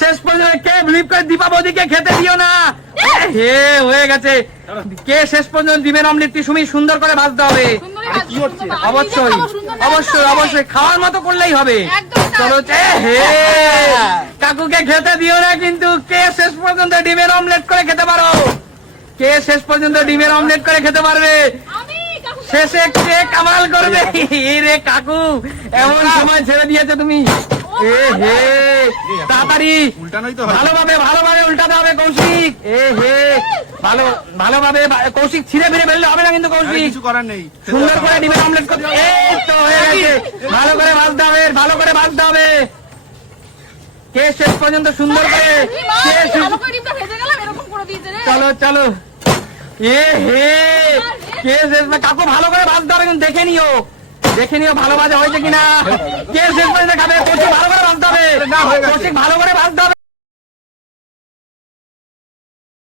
শেষ পর্যন্ত কে বিলিভ করে দীপা বৌদিকে খেতে দিও না। হে হয়ে গেছে। কে শেষ পর্যন্ত ডিমের অমলেটটি সুমি সুন্দর করে ভাজতে হবে। অবশ্যই অবশ্যই অবশ্যই খাওয়ার মতো করলেই হবে। চলো হে কাকুকে খেতে দিও না, কিন্তু কে শেষ পর্যন্ত ডিমের অমলেট করে খেতে পারো? কে শেষ পর্যন্ত ডিমের অমলেট করে খেতে পারবে? শেষে কে কামাল করবে? রে কাকু এমন সময় ছেড়ে দিয়েছে তুমি। হে তাড়াতাড়ি ভালোভাবে ভালোভাবে উল্টাতে হবে কৌশিক। হে ভালোভাবে কৌশিক ছিঁড়ে ফিরে ফেললে হবে না কিন্তু কৌশিক, কিছু করার নেই। সুন্দর করে ডিমের অমলেট করতে। এই তো হয়ে গেছে। ভালো করে ভাজতে হবে, ভালো করে ভাজতে হবে। কে শেষ পর্যন্ত সুন্দর করে চলো চলো। হে কে শেষ কাকু ভালো করে ভাজতে হবে, কিন্তু দেখে নিও ভালো ভাজা হয়েছে কিনা। কে শেষ পর্যন্ত খাবে? কৌশিক ভালো করে ভাজতে হবে, কৌশিক ভালো করে ভাজতে হবে।